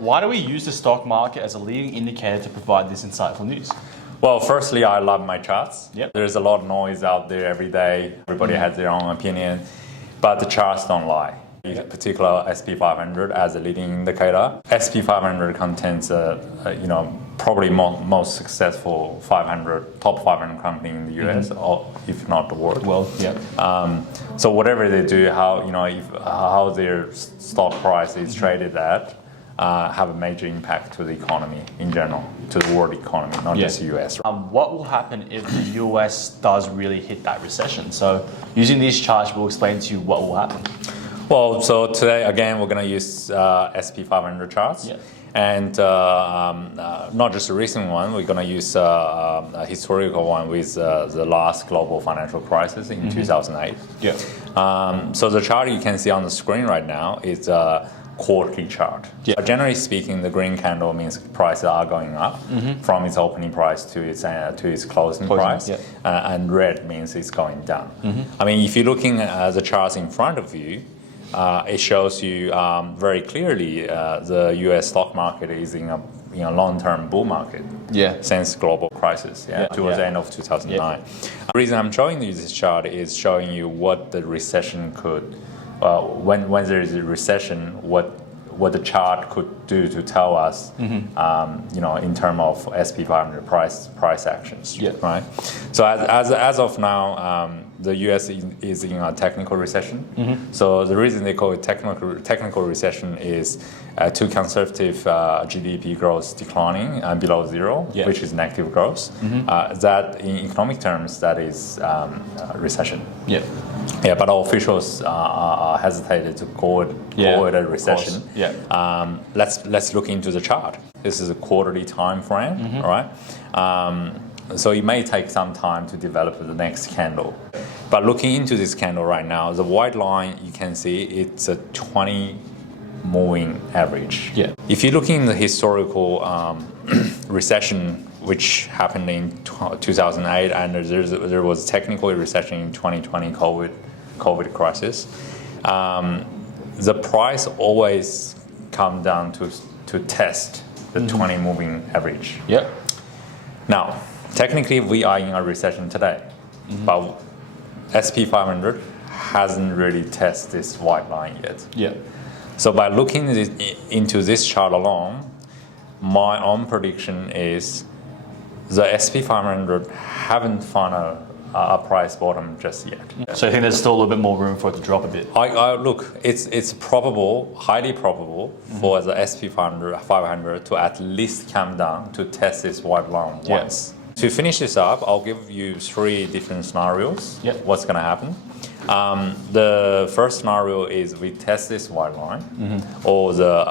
why do we use the stock market as a leading indicator to provide this insightful news? Well, firstly, I love my charts. Yep. There's a lot of noise out there every day. Everybody has their own opinion, but the charts don't lie. In particular, SP500 as a leading indicator. SP500 contains, probably most successful top 500 company in the US, or if not the world. Well, yeah. So whatever they do, how their stock price is traded at, have a major impact to the economy in general, to the world economy, not just the US. What will happen if the US does really hit that recession? So using these charts, we'll explain to you what will happen. Well, so today, again, we're going to use SP500 charts. Yeah. And not just a recent one, we're going to use a historical one with the last global financial crisis in 2008. Yeah. So the chart you can see on the screen right now is a quarterly chart. Yeah. Generally speaking, the green candle means prices are going up from its opening price to its closing price, and red means it's going down. I mean, if you're looking at the charts in front of you, it shows you very clearly the U.S. stock market is in a long-term bull market since global crisis towards the end of 2009. The reason I'm showing you this chart is showing you what the recession could, when there is a recession, what the chart could do to tell us, in terms of SP500 price actions, right? So as of now, the U.S. is in a technical recession. So the reason they call it technical recession is too conservative GDP growth declining and below zero, which is negative growth. That in economic terms, that is recession. Yeah, but our officials are hesitated to call it a recession. Let's look into the chart. This is a quarterly time frame, all right? So it may take some time to develop the next candle. But looking into this candle right now, the white line, you can see it's a 20 moving average. If you look in the historical recession, which happened in 2008, and there was technically recession in 2020 COVID crisis, the price always come down to test the 20 moving average. Now, technically, we are in a recession today, but SP500 hasn't really tested this white line yet. So by looking into this chart alone, my own prediction is the SP500 haven't found a price bottom just yet. So I think there's still a little bit more room for it to drop a bit. Look, it's probable, highly probable, for the SP500 to at least come down to test this white line once. To finish this up, I'll give you 3 different scenarios. What's going to happen? The first scenario is we test this white line, or the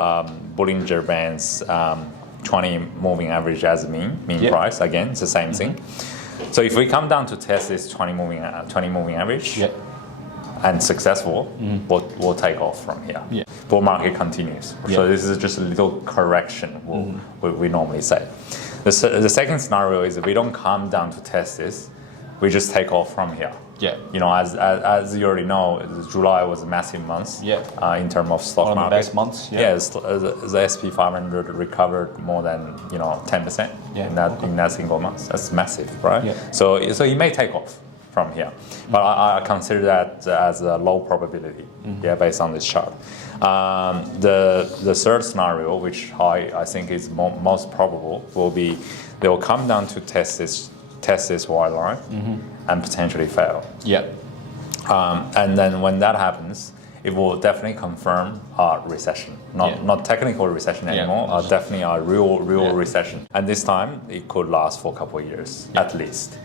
Bollinger Band's 20 moving average as a mean price. Again, it's the same thing. So if we come down to test this 20 moving average and successful, we'll take off from here. Bull market continues. So this is just a little correction, we normally say. The second scenario is if we don't come down to test this, we just take off from here. As you already know, July was a massive month in terms of stock market. One of the best months. The SP500 recovered more than 10% in that single month. That's massive, right? So it may take off from here, but I consider that as a low probability. Based on this chart. The third scenario, which I think is most probable, will be they will come down to test this white line and potentially fail. And then when that happens, it will definitely confirm a recession, not technical recession anymore, definitely a real recession. And this time, it could last for a couple of years at least.